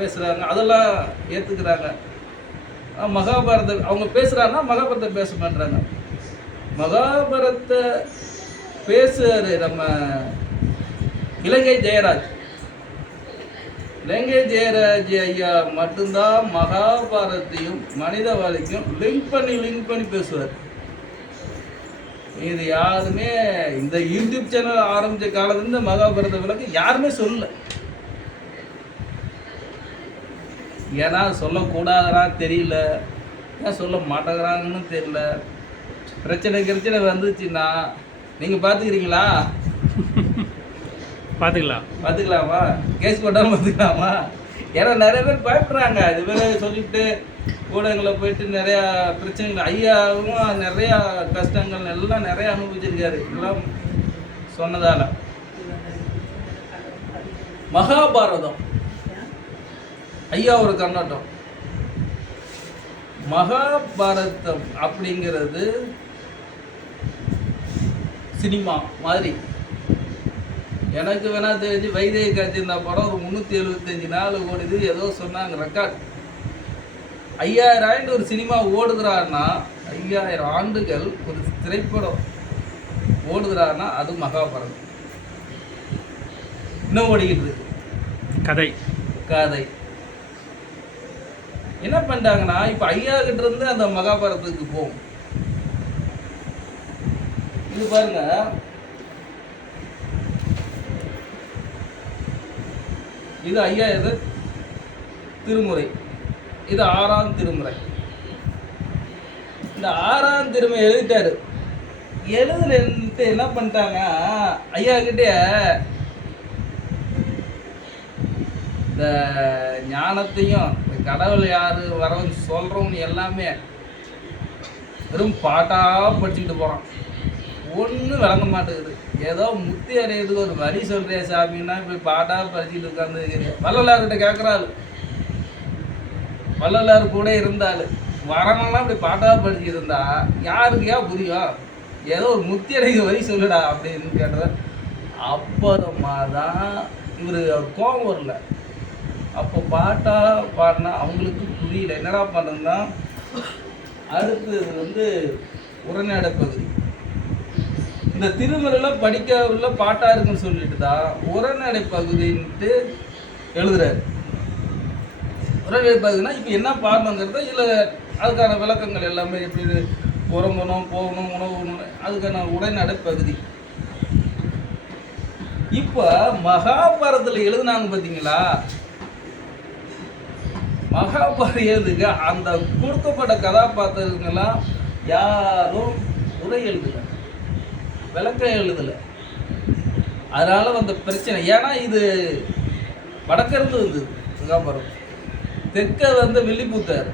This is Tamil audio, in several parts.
பேசுறாங்க, அதெல்லாம் ஏத்துக்கிறாங்க. மகாபாரத அவங்க பேசுறாங்கன்னா மகாபாரதத்தை பேச மாட்டாங்க. மகாபாரதத்தை பேசுறாரு நம்ம இலங்கை ஜெயராஜ். இலங்கை ஜெயராஜ் ஐயா மட்டும்தான் மகாபாரதத்தையும் மனித வாழ்க்கையும் லிங்க் பண்ணி பேசுவார். இது யாருமே இந்த யூடியூப் சேனல் ஆரம்பித்த காலத்துலேருந்து மகாபாரத விளக்கு யாருமே சொல்லல. ஏன்னா சொல்லக்கூடாதா தெரியல, ஏன் சொல்ல மாட்டேங்கிறாங்கன்னு தெரியல. பிரச்சனை வந்துச்சுன்னா நீங்கள் பார்த்துக்கிறீங்களா? பார்த்துக்கலாமா? கேஸ் போட்டாலும் பார்த்துக்கலாமா? ஏன்னா நிறைய பேர் பயப்படுறாங்க. இது பேர் சொல்லிவிட்டு ஊடகங்களில் போயிட்டு நிறையா பிரச்சனைகள், ஐயாவும் நிறையா கஷ்டங்கள் எல்லாம் நிறையா அனுபவிச்சிருக்காரு எல்லாம் சொன்னதால். மகாபாரதம் ஐயா ஒரு கண்ணோட்டம். மகாபாரதம் அப்படிங்கிறது சினிமா மாதிரி. எனக்கு வேணா தெரிஞ்சு வைதேகி காட்சியிருந்த படம் ஒரு 375 நாள் ஓடுது ஏதோ சொன்னாங்க ரெக்கார்ட். 5000 ஆண்டு ஒரு சினிமா ஓடுகிறான்னா 5000 ஆண்டுகள் ஒரு திரைப்படம் ஓடுகிறான்னா அது மகாபாரதம். இன்னும் ஓடிக்கிட்டு இருக்கு கதை. என்ன பண்ணிட்டாங்கன்னா இப்போ ஐயா கிட்ட இருந்து அந்த மகாபாரதத்துக்கு போகும். இது பாருங்க, இது 5000 திருமுறை, இது 6ஆம் திருமுறை. இந்த 6ஆம் திருமுறை எழுதிட்டாரு. எழுதுலன்ட்டு என்ன பண்ணிட்டாங்க ஐயா கிட்டே இந்த ஞானத்தையும் கடவுள் யாரு வரவன் சொல்றவன்னு எல்லாமே வெறும் பாட்டா படிச்சுக்கிட்டு போறான். ஒன்றும் விளங்க மாட்டேங்குது. ஏதோ முத்தி அடையிறதுக்கு ஒரு வழி சொல்றியா சாமின்னா இப்படி பாட்டா படிச்சுட்டு உட்காந்து வள்ளலார்கிட்ட கேட்குறாள். வள்ளலார் கூட இருந்தாள். வரவங்களாம் இப்படி பாட்டா படிச்சுட்டு இருந்தா யாருக்கு ஏன் புரியும்? ஏதோ ஒரு முத்தி அடைகிற வழி சொல்லுடா அப்படின்னு கேட்டவர். அப்புறமா தான் இவர் கோபம் வரல. அப்போ பாட்டா பாடினா அவங்களுக்கு புரியல. என்னடா பண்ணுறதுன்னா அடுத்தது உரைநடை பகுதி. இந்த திருமுறையில் படிக்க உள்ள பாட்டாக இருக்குன்னு சொல்லிட்டு தான் உரைநடை பகுதின்ட்டு எழுதுறாரு. உரைநடை பகுதினா இப்போ என்ன பாடணுங்கிறத இதில் அதுக்கான விளக்கங்கள் எல்லாமே எப்படி உறங்கணும், போகணும், உணவு, அதுக்கான உரைநடை பகுதி. இப்போ மகாபாரதத்தில் எழுதுனாங்க பார்த்தீங்களா? மகாபாரதத்துக்கு அந்த கொடுக்கப்பட்ட கதாபாத்திரங்கள்லாம் யாரும் உரை எழுதலை, விளக்கம் எழுதலை. அதனால வந்த பிரச்சனை. ஏன்னா இது வடக்கிருந்து வந்தது மகாபாரதம், தெற்க வில்லிபுத்தர்.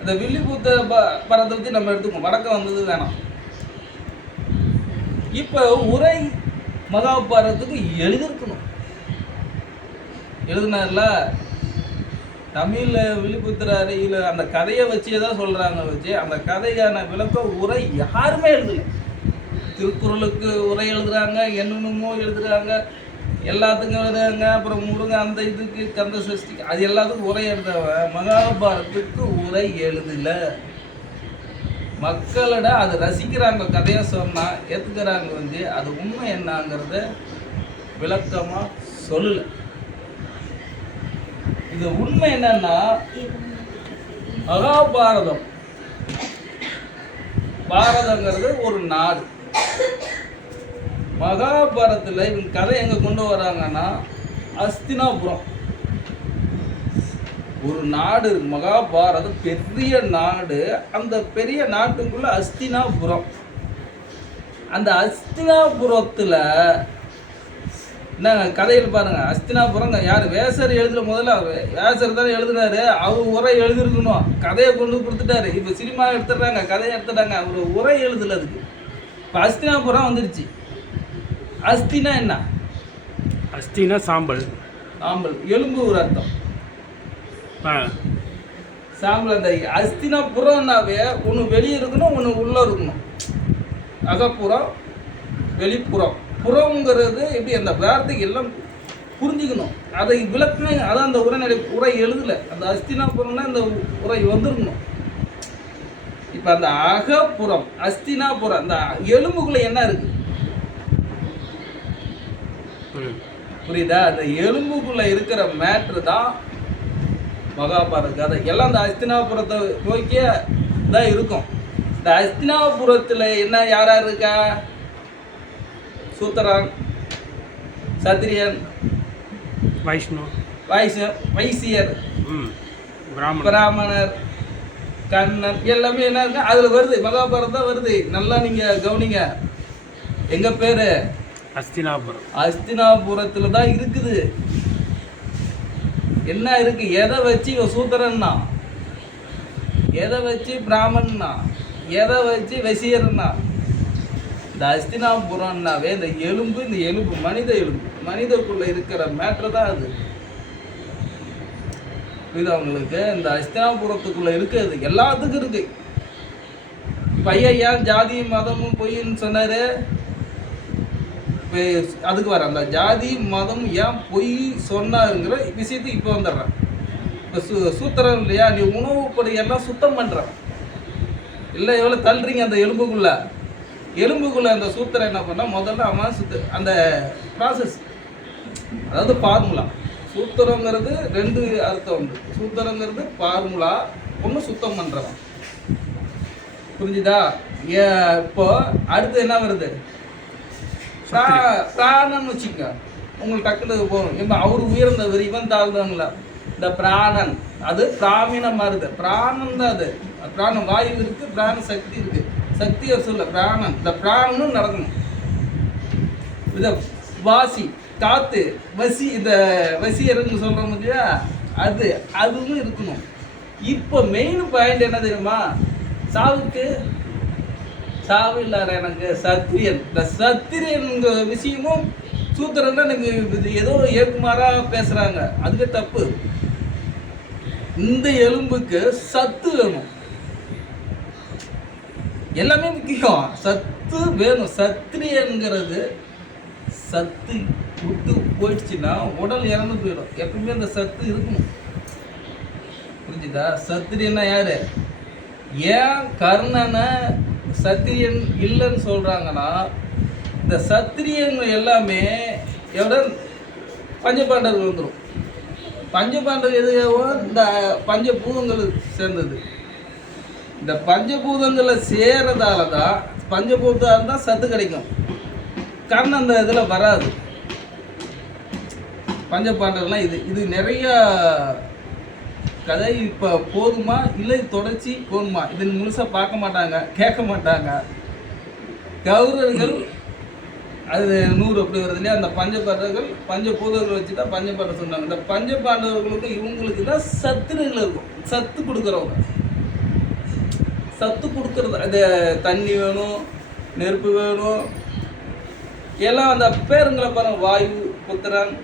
அந்த வில்லிபுத்தர் பரத்தை வச்சு நம்ம எடுத்துக்கோம், வடக்க வந்தது வேணாம். இப்போ உரை மகாபாரதத்துக்கு எழுதிருக்கணும். எழுதினார்ல தமிழில் வில்லிபுத்தர் அறையில் அந்த கதையை வச்சே தான் சொல்கிறாங்க. வச்சு அந்த கதையான விளக்கம் உரை யாருமே எழுதலை. திருக்குறளுக்கு உரை எழுதுகிறாங்க, என்னென்னமோ எழுதுகிறாங்க, எல்லாத்துக்கும் எழுதுறாங்க. அப்புறம் முருங்க அந்த இதுக்கு கந்த சஷ்டிக்கு அது எல்லாத்துக்கும் உரை எழுதுறவன் மகாபாரதத்துக்கு உரை எழுதலை. மக்களிட அதை ரசிக்கிறாங்க, கதையை சொன்னால் ஏற்றுக்கிறாங்க. அது உண்மை என்னங்கிறத விளக்கமாக சொல்லலை. இது உண்மை என்னன்னா மகாபாரதம் பாரதங்கிறது ஒரு நாடு. மகாபாரதத்தில் இவங்க கதை எங்க கொண்டு வராங்கன்னா அஸ்தினாபுரம் ஒரு நாடு இருக்கு. மகாபாரதம் பெரிய நாடு. அந்த பெரிய நாட்டுக்குள்ள அஸ்தினாபுரம். அந்த அஸ்தினாபுரத்துல என்னங்க கதையில் பாருங்க. அஸ்தினாபுரம் யார் வேசர் எழுதுற முதல்ல வேசர் தானே எழுதுனாரு. அவர் உரை எழுதிருக்கணும், கதையை கொண்டு கொடுத்துட்டாரு. இப்போ சினிமா எடுத்துடுறாங்க, கதையை எடுத்துட்டாங்க, அவர் உரை எழுதல. அதுக்கு இப்போ அஸ்தினாபுரம் வந்துடுச்சு. அஸ்தினா என்ன? அஸ்தினா சாம்பல். சாம்பல் எலும்பு ஒரு அர்த்தம். சாம்பல். அந்த அஸ்தினாபுரம்னாவே ஒன்று வெளியே இருக்கணும், ஒன்று உள்ளே இருக்கணும். அகப்புறம், வெளிப்புறம். புறங்கிறது எப்படி அந்த வார்த்தைக்கு எல்லாம் புரிஞ்சுக்கணும். அதை விளக்குன அதான் அந்த உரை எழுதலை. அந்த அஸ்தினாபுரம்னா அந்த உரை வந்துருக்கணும். இப்போ அந்த அகப்புறம் அஸ்தினாபுரம் அந்த எலும்புக்குள்ள என்ன இருக்கு புரியுதா? அந்த எலும்புக்குள்ள இருக்கிற மேட்ரு தான் மகாபாரத கதை. எல்லாம் அந்த அஸ்தினாபுரத்தை நோக்கிய தான் இருக்கும். இந்த அஸ்தினாபுரத்தில் என்ன யாரா இருக்கா? சூத்திரன், சத்திரியன், வைசியர், பிராமணர், கண்ணன் எல்லாமே என்ன இருக்கு அதில் வருது. மகாபாரதம் வருது. நல்லா நீங்கள் கவனிங்க. எங்கள் பேர் அஸ்தினாபுரம். அஸ்தினாபுரத்தில் தான் இருக்குது. என்ன இருக்கு? எதை வச்சு சூத்திரன்னா, எதை வச்சு பிராமணன்னா, எதை வச்சு வசியர்னா? இந்த அஸ்தினாபுரம்னாவே இந்த எலும்பு மனிதக்குள்ள இருக்கிற மேட்ரு தான் அது. புரியுது அவங்களுக்கு? இந்த அஸ்தினாபுரத்துக்குள்ள இருக்குது, எல்லாத்துக்கும் இருக்கு. பையன் ஏன் ஜாதி மதமும் பொய்ன்னு சொன்னாரு? அதுக்கு வர அந்த ஜாதி மதம் ஏன் பொய் சொன்னாருங்கிற விஷயத்துக்கு இப்போ வந்துடுறேன். இப்போ சூத்திரம் இல்லையா, நீ உணவுப்படி எல்லாம் சுத்தம் பண்ணுற இல்லை, எவ்வளோ தள்ளுறீங்க அந்த எலும்புக்குள்ள அந்த சூத்திரம் என்ன பண்ணால் முதல்ல அவன் அந்த ப்ராசஸ், அதாவது ஃபார்முலா. சூத்திரங்கிறது 2 அர்த்தம் உண்டு. சூத்திரங்கிறது ஃபார்முலா, ஒன்று சுத்தம் பண்ணுறவன். புரிஞ்சுதா? இப்போ அடுத்து என்ன வருது? பிராணன் வச்சுக்க. உங்களுக்கு டக்குனு போகணும். இப்போ அவர் உயர்ந்தவர், இவன் தாழ்ந்தவங்களா? இந்த பிராணன் அது பிராமின மாறுது. பிராணன் தான் அது. பிராணம் வாயு இருக்கு, பிராண சக்தி இருக்கு. சக்தியை சொல்ல பிராணன். இந்த பிராணனும் நடக்கணும். இதை வாசி காத்து வசி, இந்த வசியர்னு சொல்கிறோம் இல்லையா, அதுவும் இருக்கணும். இப்போ மெயின் பாயிண்ட் என்ன தெரியுமா? சாவு இல்லாத எனக்கு சத்திரியன். இந்த சத்திரியன்கிற விஷயமும் சூத்திரன் எனக்கு ஏதோ ஏக்குமாராக பேசுகிறாங்க. அதுக்கு தப்பு. இந்த எலும்புக்கு சத்து வேணும். எல்லாமே முக்கியம். சத்து வேணும். சத்திரியன்கிறது சத்து விட்டு போயிடுச்சுன்னா உடல் இறந்து போயிடும். எப்பவுமே அந்த சத்து இருக்கணும். புரிஞ்சுதா? சத்திரியன்னா யாரு? ஏன் கர்ணனை சத்திரியன் இல்லைன்னு சொல்றாங்கன்னா, இந்த சத்திரியங்கள் எல்லாமே எவ்வளோ பஞ்சபாண்டவர்கள் வந்துடும். பஞ்சபாண்டவர் எதுவோ இந்த பஞ்சபூதங்கள் சேர்ந்தது. இந்த பஞ்சபூதங்களை சேரதால தான் பஞ்சபூதம் தான் சத்து கிடைக்கும். கர்ணன் அந்த இதில் வராது. பஞ்சபாண்டவர்லாம் இது நிறைய கதை. இப்போ போதுமா இல்லை தொடர்ச்சி போதுமா இது முழுசாக பார்க்க மாட்டாங்க, கேட்க மாட்டாங்க. கௌரவர்கள் அது 100 அப்படி வருது இல்லையா? அந்த பஞ்சபாண்டவர்கள் பஞ்சபூதங்கள் வச்சு தான் பஞ்சபாண்டவர் சொன்னாங்க. இந்த பஞ்சபாண்டவர்களுக்கும் இவங்களுக்கு தான் சத்துகள் இருக்கும். சத்து கொடுக்குறவங்க, சத்து கொடுக்கறது. அது தண்ணி வேணும், நெருப்பு வேணும், எல்லாம் அந்த பேருங்களை பாருங்க. வாயு, புத்திரன்,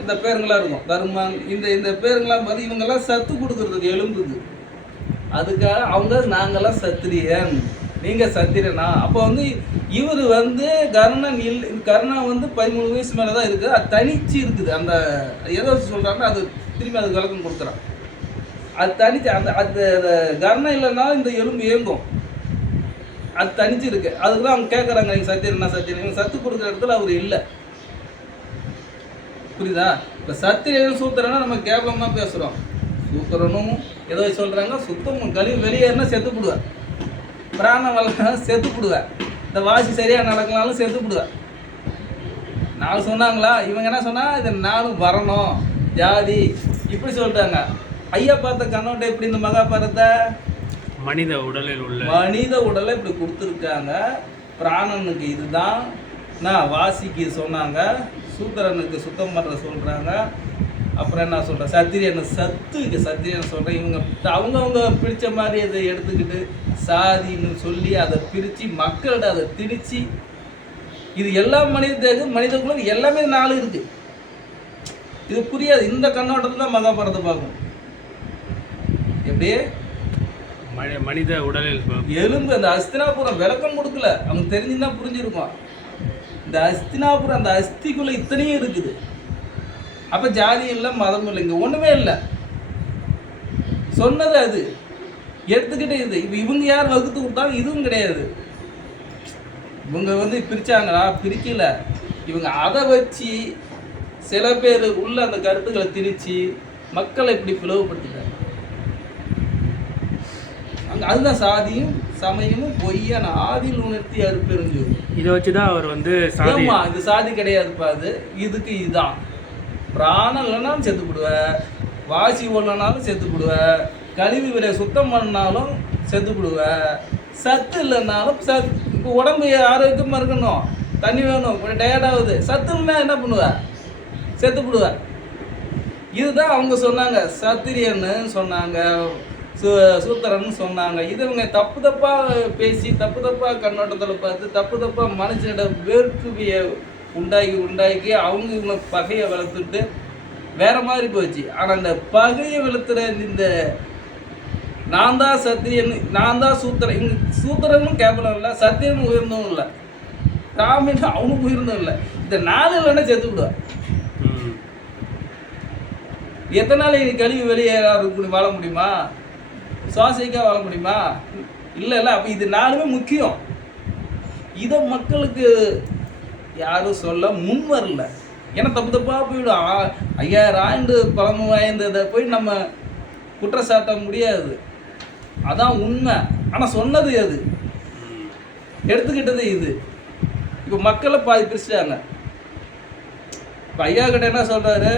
இந்த பேருங்களாம் இருக்கும். தர்மன், இந்த பேருங்களாம் பார்த்து இவங்கெல்லாம் சத்து கொடுக்கறதுக்கு எலும்புக்கு. அதுக்காக அவங்க நாங்கள்லாம் சத்திரியன், நீங்கள் சத்திரனா? அப்போ இவர் கர்ணன் 13 வயசு மேலே தான் இருக்குது. அது தனிச்சு இருக்குது. அந்த ஏதோ சொல்கிறாங்கன்னா அது திரும்பி அதுக்கு விளக்கம் கொடுக்குறான். அது தனிச்சு அந்த கர்ணம் இல்லைன்னா இந்த எலும்பு இயங்கும். அது தனிச்சு இருக்கு. அதுக்கு தான் அவங்க கேட்குறாங்க, நீங்கள் சத்திரனா? சத்திரன் சத்து கொடுக்குற இடத்துல அவர் இல்லை. புரியுதா? இப்போ சத்திரியன் சூத்திரனா நம்ம கேவலமாக பேசுகிறோம். சூத்திரனும் ஏதோ சொல்கிறாங்க, சுத்தம் கழிவு வெளியேறினா செத்துப்பிடுவேன், பிராணம் வளர்க்கலாம் செத்துப்பிடுவேன், இந்த வாசி சரியாக நடக்கலாலும் செத்துப்பிடுவேன். 4 சொன்னாங்களா? இவங்க என்ன சொன்னால் இது 4 வரணும், ஜாதி இப்படி சொல்லிட்டாங்க. ஐயா பார்த்த கண்ணோட்ட எப்படி இந்த மகாபாரத்தை மனித உடலில் மனித உடலை இப்படி கொடுத்துருக்காங்க. பிராணனுக்கு இதுதான், நான் வாசிக்கு சொன்னாங்க, சூத்திரனுக்கு சுத்தம் பண்ணுற சொல்கிறாங்க. அப்புறம் என்ன சொல்கிறேன், சத்திரியன் சொல்கிறேன். இவங்க அவங்கவுங்க பிடிச்ச மாதிரி அதை எடுத்துக்கிட்டு சாதின்னு சொல்லி அதை பிரித்து மக்கள்கிட்ட அதை திணிச்சு, இது எல்லா மனிதர்களும் எல்லாமே 4 இருக்குது. இது புரியாது. இந்த கண்ணோட்டத்தில் தான் மகாபாரதத்தை பார்க்கணும். எப்படியே மனித உடலில் எலும்பு. அந்த அஸ்தினாபுரம் விளக்கம் கொடுக்கல, அவங்க தெரிஞ்சுன்னா புரிஞ்சிருக்கும். இந்த அஸ்தினாபுரம் அந்த அஸ்திக்குள்ள இத்தனையும் இருக்குது. அப்போ ஜாதி இல்லை மதமும் இல்லை, இங்கே ஒன்றுமே இல்லை. சொன்னது அது எடுத்துக்கிட்டு இது இப்போ இவங்க யார் வகுத்து கொடுத்தாலும் இதுவும் கிடையாது. இவங்க வந்து பிரித்தாங்களா? பிரிக்கல. இவங்க அதை வச்சு சில பேர் உள்ள அந்த கருத்துக்களை திணிச்சு மக்களை இப்படி பிளவுபடுத்திட்டாங்க. அங்கே அதுதான் சாதியும் சமயமும் பொய்யான ஆதியில் உணர்த்தி அறுப்பெருஞ்சு. இதை வச்சு தான் அவர் வந்து ஆமா, இது சாதி கிடையாதுப்பா. அது இதுக்கு இதுதான். பிராணம் இல்லைனாலும் செத்து விடுவேன், வாசி ஓடலனாலும் செத்து விடுவேன், கழிவு விலை சுத்தம் பண்ணாலும் செத்து விடுவேன், சத்து இல்லைனாலும் இப்போ உடம்பு ஆரோக்கியமாக இருக்கணும், தண்ணி வேணும், கொஞ்சம் டயர்டாகுது, சத்து இல்லைன்னா என்ன பண்ணுவேன்? செத்து விடுவேன். இதுதான் அவங்க சொன்னாங்க. சத்திரியன்னு சொன்னாங்க, சூத்திரன்னு சொன்னாங்க. இது இவங்க தப்பு தப்பாக பேசி தப்பு தப்பாக கண்ணோட்டத்தில் பார்த்து தப்பு தப்பாக மனுஷனிட வேர்க்குவியை உண்டாக்கி அவங்க இவங்க பகையை வளர்த்துட்டு வேற மாதிரி போச்சு. ஆனால் இந்த பகையை வளர்த்துற இந்த நான் தான் சத்திரியன், நான் தான் சூத்திரன், இங்கே சூத்திரனும் கேவலம் இல்லை, சத்தியனும் உயர்ந்தவும் இல்லை, ராமன் அவனுக்கு உயர்ந்தும் இல்லை. இந்த நாலு இல்லைன்னா செத்து விடுவேன். எத்தனை நாள் கழிவு வெளியே வாழ முடியுமா? சுவாசிக்கா வாழ முடியுமா? இல்லை இல்லை. அப்போ இது நாலுமே முக்கியம். இதை மக்களுக்கு யாரும் சொல்ல முன் வரல. ஏன்னா தப்பு தப்பாக போயிடும். 5000 ஆண்டு பழமை வாய்ந்ததை போய் நம்ம குற்றச்சாட்ட முடியாது. அதான் உண்மை. ஆனால் சொன்னது அது, எடுத்துக்கிட்டது இது. இப்போ மக்களை பாதி பிரிச்சுட்டாங்க. இப்போ ஐயா கிட்ட என்ன சொல்கிறாரு?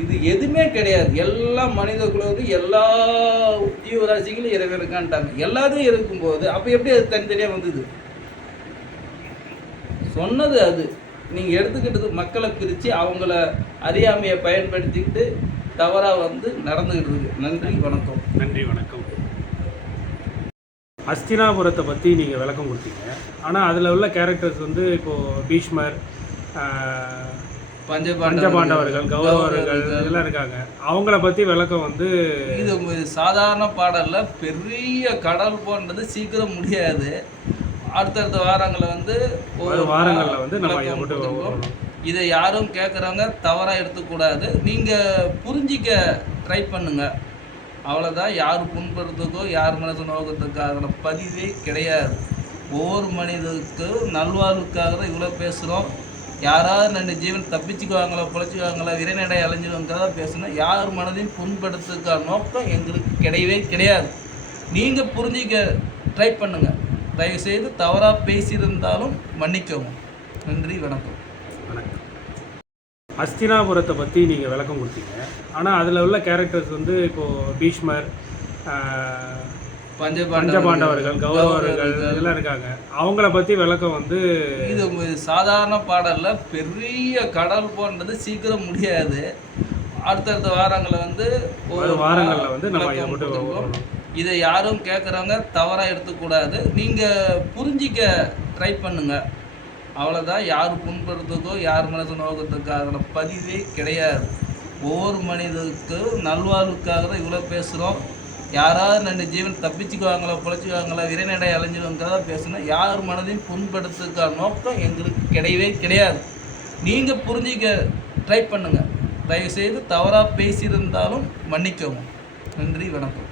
இது எதுவுமே கிடையாது, எல்லாம் மனித குலத்துக்கு எல்லா ஜீவராசிகளும் இறைவன் இருக்கான்ட்டாங்க. எல்லாத்தையும் இருக்கும்போது அப்போ எப்படி அது தனித்தனியாக வந்தது? சொன்னது அது. நீங்கள் எடுத்துக்கிட்டது மக்களை பிரித்து அவங்கள அறியாமையை பயன்படுத்திக்கிட்டு தவறாக வந்து நடந்துக்கிட்டு இருக்கு. நன்றி வணக்கம். நன்றி வணக்கம். அஸ்தினாபுரத்தை பற்றி நீங்கள் விளக்கம் கொடுத்தீங்க. ஆனால் அதில் உள்ள கேரக்டர்ஸ் வந்து இப்போது பீஷ்மர், பஞ்சபாண்டவர்கள், கௌரவர்கள் இதெல்லாம் இருக்காங்க. அவங்கள பற்றி விளக்கம் வந்து இது சாதாரண பாடலில் பெரிய கடல் போன்றது சீக்கிரம் முடியாது. அடுத்தடுத்த வாரங்களில் வந்து ஒரு வாரங்களில் வந்து நம்ம இதை யாரும் கேட்குறவங்க தவறாக எடுத்துக்கூடாது. நீங்கள் புரிஞ்சிக்க ட்ரை பண்ணுங்கள், அவ்வளோதான். யார் புண்படுறதுக்கோ யார் மனசு நோக்கத்துக்காக பதிவே கிடையாது. ஒவ்வொரு மனிதனுக்கும் நல்வாழ்வுக்காக தான் இவ்வளோ பேசுகிறோம். யாராவது 2 ஜீவன் தப்பிச்சுக்குவாங்களா பொழைச்சிக்குவாங்களா இறைநடை அலைஞ்சிடுவாங்கிறதா பேசணும். யார் மனதையும் புண்படுத்துக்கான நோக்கம் எங்களுக்கு கிடையவே கிடையாது. நீங்கள் புரிஞ்சிக்க ட்ரை பண்ணுங்கள். தயவுசெய்து தவறாக பேசியிருந்தாலும் மன்னிக்கவும். நன்றி வணக்கம். வணக்கம். அஸ்தினாபுரத்தை பற்றி நீங்கள் விளக்கம் கொடுத்தீங்க. ஆனால் அதில் உள்ள கேரக்டர்ஸ் வந்து இப்போது பீஷ்மர், பஞ்சபாண்டவர்கள், கௌரவர்கள் இதெல்லாம் இருக்காங்க. அவங்கள பற்றி விளக்கம் வந்து இது சாதாரண பாடலில் பெரிய கடல் போன்றது சீக்கிரம் முடியாது. அடுத்தடுத்த வாரங்களில் வந்து ஒரு வாரங்களில் வந்து நம்ம இதை யாரும் கேட்குறவங்க தவறாக எடுத்துக்கூடாது. நீங்கள் புரிஞ்சிக்க ட்ரை பண்ணுங்கள், அவ்வளோதான். யார் புண்படுறதுக்கோ யார் மனசு நோக்கத்துக்காக பதிவே கிடையாது. ஒவ்வொரு மனிதனுக்கும் நல்வாழ்வுக்காக தான் இவ்வளோ பேசுகிறோம். யாராவது 2 ஜீவன் தப்பிச்சுக்குவாங்களா பொழைச்சிக்குவாங்களா இறைநடை அலைஞ்சிடுவாங்கிறதா பேசணும். யார் மனதையும் புண்படுத்துக்கான நோக்கம் எங்களுக்கு கிடையவே கிடையாது. நீங்கள் புரிஞ்சிக்க ட்ரை பண்ணுங்கள். தயவுசெய்து தவறாக பேசியிருந்தாலும் மன்னிக்கவும். நன்றி வணக்கம்.